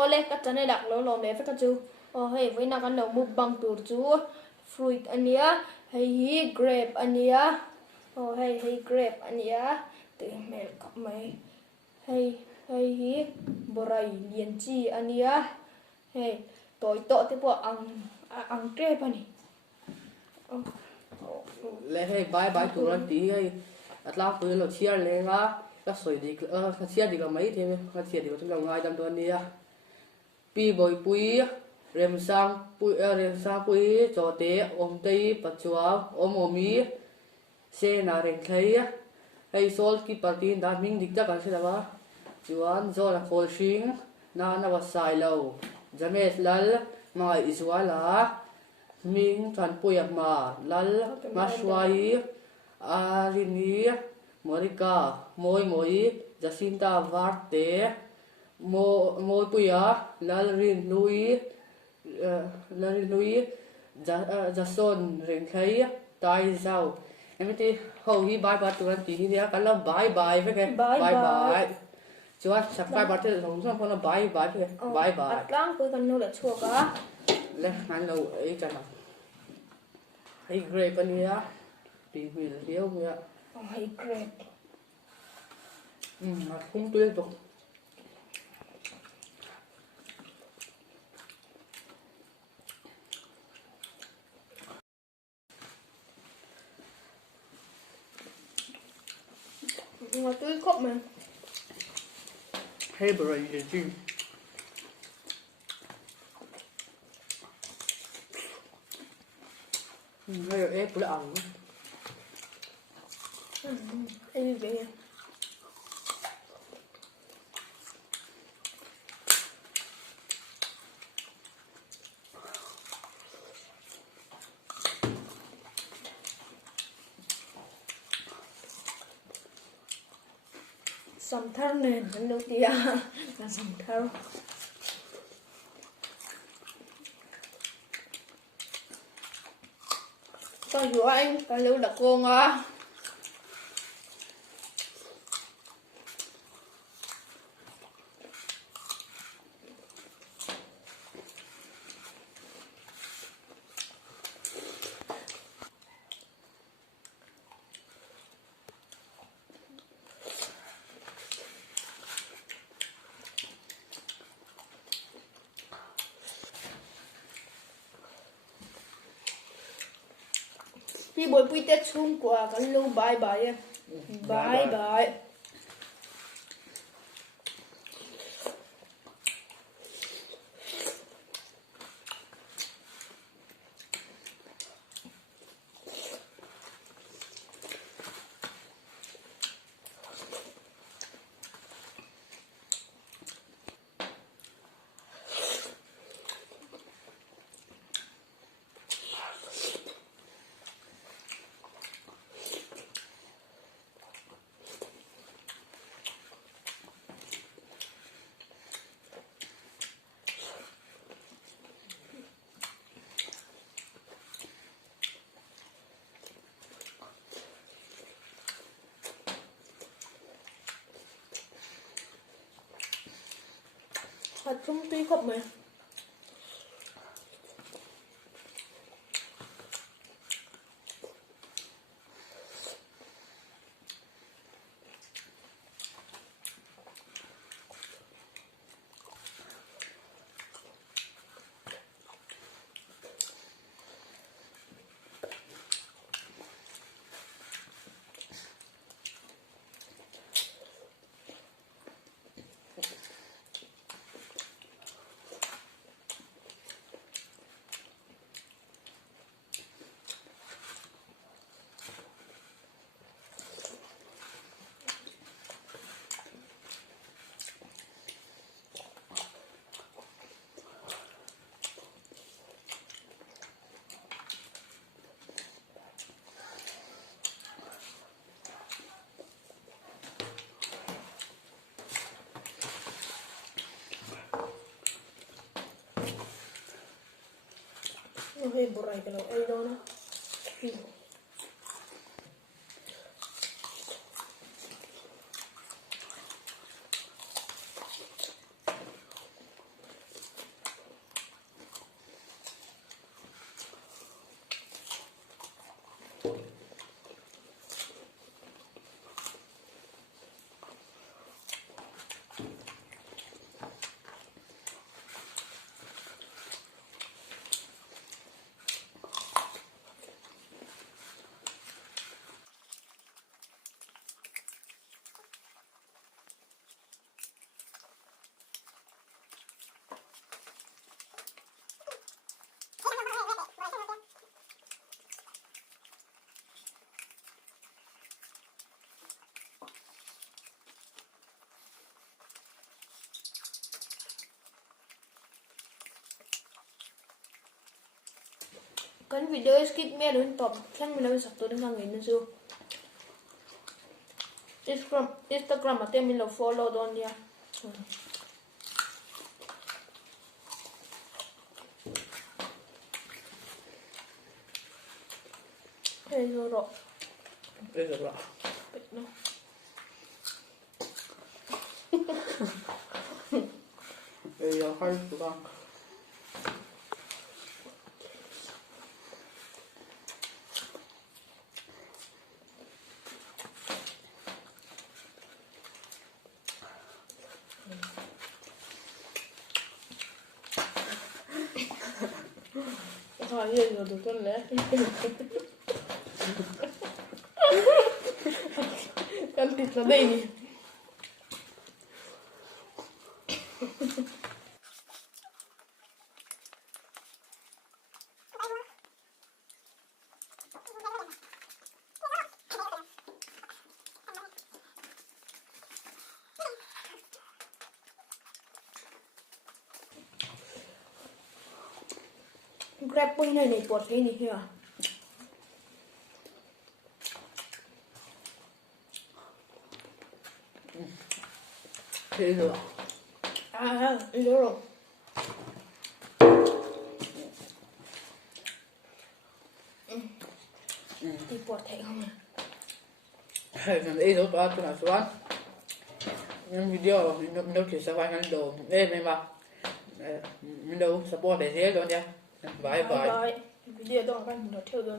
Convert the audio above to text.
ole ka chane dak lo lom le fa ka chu hei voina kan lo mukbang tur chu fruit ania hei grape ania hei grape ania te mel kap mai hei hi borai lian chi ania hei toi to te po ang grape ani le hei bye tur an ti hei atla pui lo chiar le nga ka soi dik ka chiar dik mai the ka chiar dik tu lo ngai dam ton nia pi boi pui rem sang pui cho te om tei pachua om omi se na reng thai hei sol ki party da ming dik ta kan se lawa chuan zo la khol hring na na wa sai lo james lal mai izwala ming than pui ma lal maswai arini morika moi jacinta varte moi puya lalrin lui jason reng khai tai zau emiti ho hi bye bye tuan ti hi nia kan la bye bye ve ke bye chuan subscribe button long sang phone bye bye atlang pui kan no la chua ka le han lo ei chana hei grape ania ti hmil hiau ya hei grape không tuyệt được mà tươi khóc mà hay bữa gì chứ hay là ép bữa ăn hay như vậy sầm thau nè mình đầu tiên là sầm thau con của anh con lưu đặc cô à Pi bồi pi tết chung của cái lưu bye bye bye. Hạt chung tuy khóc mà hơi borai kalau ai đâu nè Kan video skip me dun top klang mi lo sak to ding ngin na su. Instagram ate mi lo follow don ya. Hey rồi. Đây rồi. Bịch nó. Đây là hai của con. Thôi vậy rồi được con lẽ. Con thịt nó đây nè. Grab bôi này bọt cái này kìa. Thế rồi. Đi rồi. Đi bọt thấy không nè. Đây rồi ba tôi nói xuống. Những video mình đâu chỉ sẽ quay ngắn đồ. Đây này mà. Mình đâu support để thế luôn nha. Bye bye. Video đó các bạn theo dõi